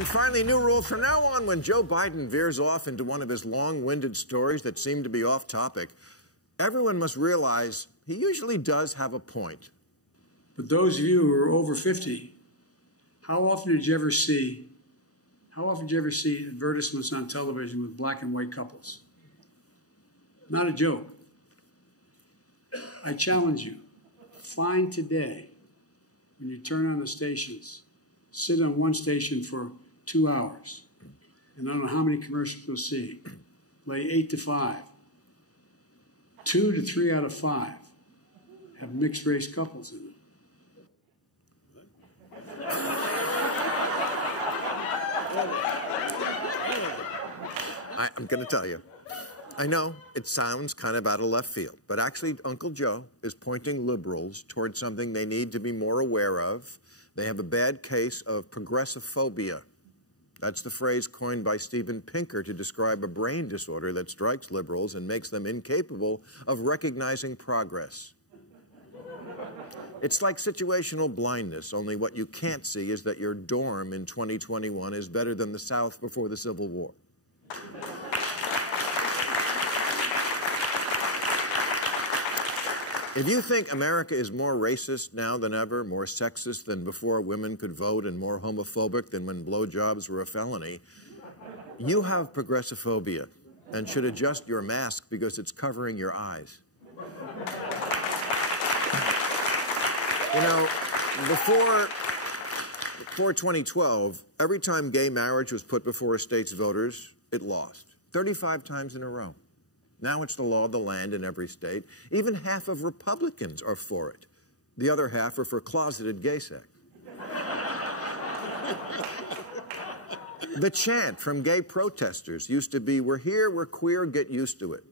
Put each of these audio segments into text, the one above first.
And finally, new rules from now on. When Joe Biden veers off into one of his long-winded stories that seem to be off topic, everyone must realize he usually does have a point. But those of you who are over 50, how often did you ever see advertisements on television with black and white couples? Not a joke. I challenge you, find today, when you turn on the stations, sit on one station for 2 hours, and I don't know how many commercials you'll see. Lay 8 to 5. 2 to 3 out of 5 have mixed race couples in them. I'm going to tell you. I know it sounds kind of out of left field, but actually Uncle Joe is pointing liberals towards something they need to be more aware of. They have a bad case of progressophobia. That's the phrase coined by Steven Pinker to describe a brain disorder that strikes liberals and makes them incapable of recognizing progress. It's like situational blindness, only what you can't see is that your dorm in 2021 is better than the South before the Civil War. If you think America is more racist now than ever, more sexist than before women could vote, and more homophobic than when blowjobs were a felony, you have progressophobia and should adjust your mask because it's covering your eyes. You know, before 2012, every time gay marriage was put before a state's voters, it lost. 35 times in a row. Now it's the law of the land in every state. Even half of Republicans are for it. The other half are for closeted gay sex. The chant from gay protesters used to be, "We're here, we're queer, get used to it."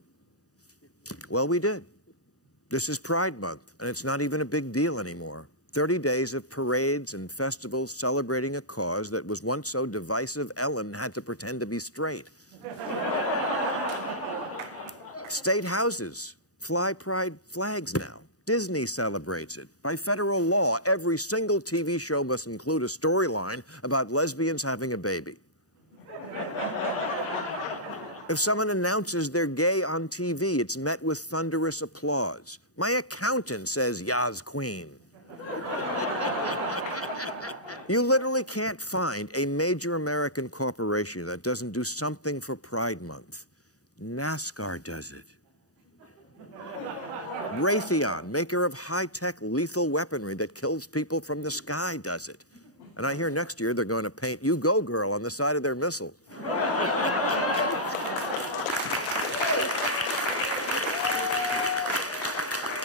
Well, we did. This is Pride Month, and it's not even a big deal anymore. 30 days of parades and festivals celebrating a cause that was once so divisive Ellen had to pretend to be straight. State houses fly pride flags now. Disney celebrates it. By federal law, every single TV show must include a storyline about lesbians having a baby. If someone announces they're gay on TV, it's met with thunderous applause. My accountant says, "Yas queen." You literally can't find a major American corporation that doesn't do something for Pride Month. NASCAR does it. Raytheon, maker of high-tech lethal weaponry that kills people from the sky, does it. And I hear next year they're going to paint "You Go Girl" on the side of their missile.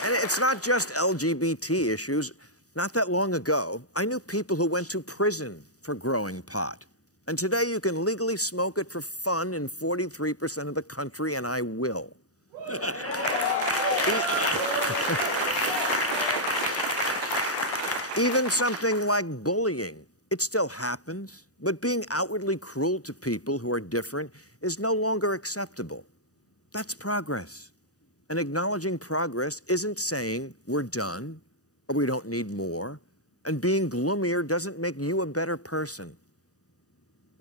And it's not just LGBT issues. Not that long ago, I knew people who went to prison for growing pot. And today you can legally smoke it for fun in 43% of the country, and I will. Even something like bullying, it still happens, but being outwardly cruel to people who are different is no longer acceptable. That's progress. And acknowledging progress isn't saying we're done or we don't need more, and being gloomier doesn't make you a better person.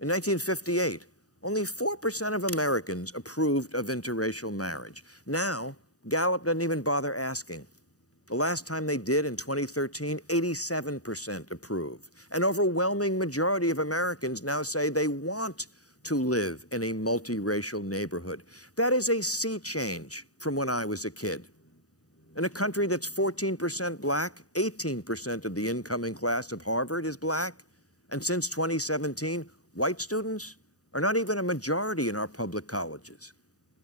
In 1958, only 4% of Americans approved of interracial marriage. Now, Gallup doesn't even bother asking. The last time they did, in 2013, 87% approved. An overwhelming majority of Americans now say they want to live in a multiracial neighborhood. That is a sea change from when I was a kid. In a country that's 14% black, 18% of the incoming class of Harvard is black, and since 2017, white students are not even a majority in our public colleges.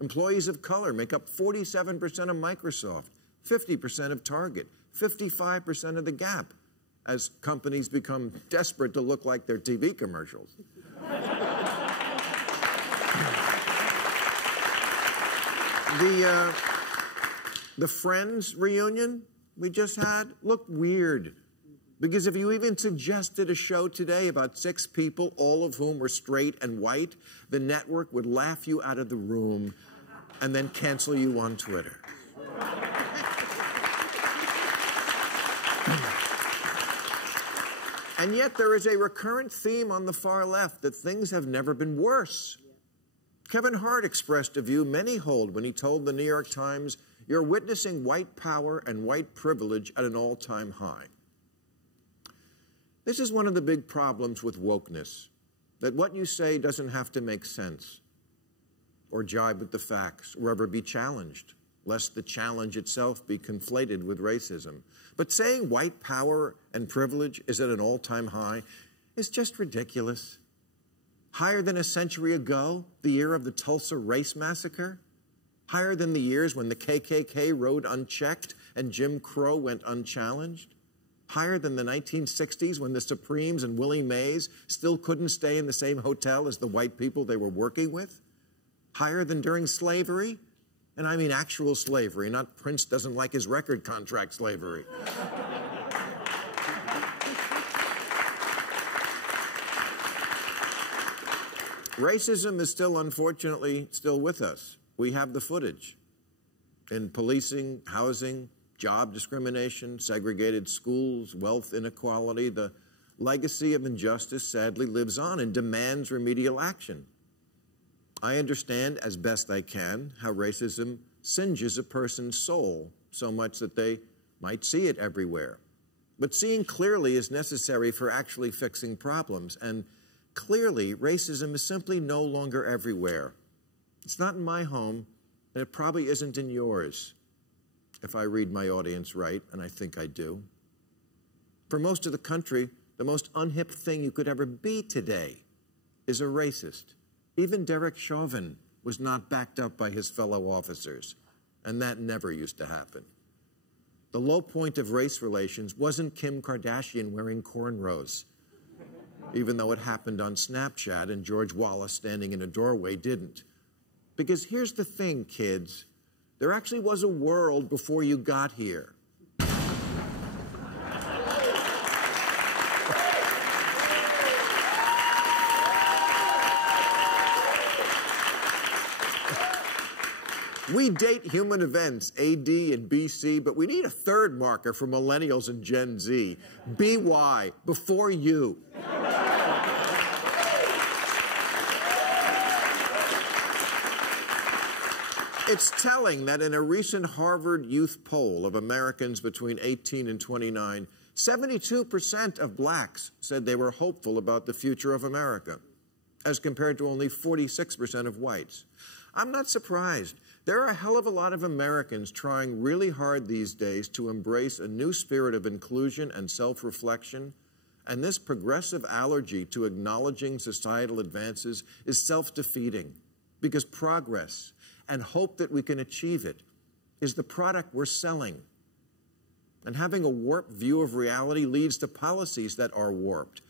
Employees of color make up 47% of Microsoft, 50% of Target, 55% of The Gap, as companies become desperate to look like their TV commercials. The Friends reunion we just had looked weird. Because if you even suggested a show today about 6 people, all of whom were straight and white, the network would laugh you out of the room and then cancel you on Twitter. And yet there is a recurrent theme on the far left that things have never been worse. Kevin Hart expressed a view many hold when he told the New York Times, "You're witnessing white power and white privilege at an all-time high." This is one of the big problems with wokeness, that what you say doesn't have to make sense or jibe with the facts or ever be challenged, lest the challenge itself be conflated with racism. But saying white power and privilege is at an all-time high is just ridiculous. Higher than a century ago, the year of the Tulsa Race Massacre? Higher than the years when the KKK rode unchecked and Jim Crow went unchallenged? Higher than the 1960s when the Supremes and Willie Mays still couldn't stay in the same hotel as the white people they were working with? Higher than during slavery? And I mean actual slavery, not Prince doesn't like his record contract slavery. Racism is still, unfortunately, still with us. We have the footage in policing, housing, job discrimination, segregated schools, wealth inequality. The legacy of injustice sadly lives on and demands remedial action. I understand, as best I can, how racism singes a person's soul so much that they might see it everywhere. But seeing clearly is necessary for actually fixing problems, and clearly racism is simply no longer everywhere. It's not in my home, and it probably isn't in yours, if I read my audience right, and I think I do. For most of the country, the most unhip thing you could ever be today is a racist. Even Derek Chauvin was not backed up by his fellow officers, and that never used to happen. The low point of race relations wasn't Kim Kardashian wearing cornrows, even though it happened on Snapchat and George Wallace standing in a doorway didn't. Because here's the thing, kids. There actually was a world before you got here. We date human events, AD and BC, but we need a third marker for millennials and Gen Z. BY, before you. It's telling that in a recent Harvard youth poll of Americans between 18 and 29, 72% of blacks said they were hopeful about the future of America, as compared to only 46% of whites. I'm not surprised. There are a hell of a lot of Americans trying really hard these days to embrace a new spirit of inclusion and self-reflection, and this progressive allergy to acknowledging societal advances is self-defeating, because progress and hope that we can achieve it is the product we're selling. And having a warped view of reality leads to policies that are warped.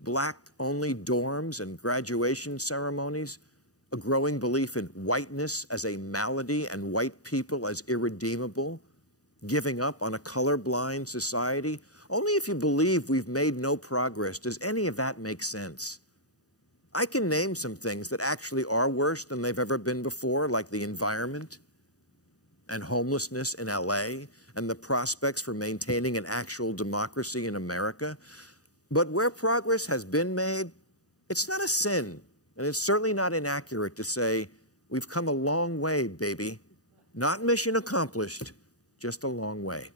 Black-only dorms and graduation ceremonies, a growing belief in whiteness as a malady and white people as irredeemable, giving up on a colorblind society. Only if you believe we've made no progress does any of that make sense. I can name some things that actually are worse than they've ever been before, like the environment and homelessness in LA and the prospects for maintaining an actual democracy in America. But where progress has been made, it's not a sin, and it's certainly not inaccurate to say, we've come a long way, baby. Not mission accomplished, just a long way.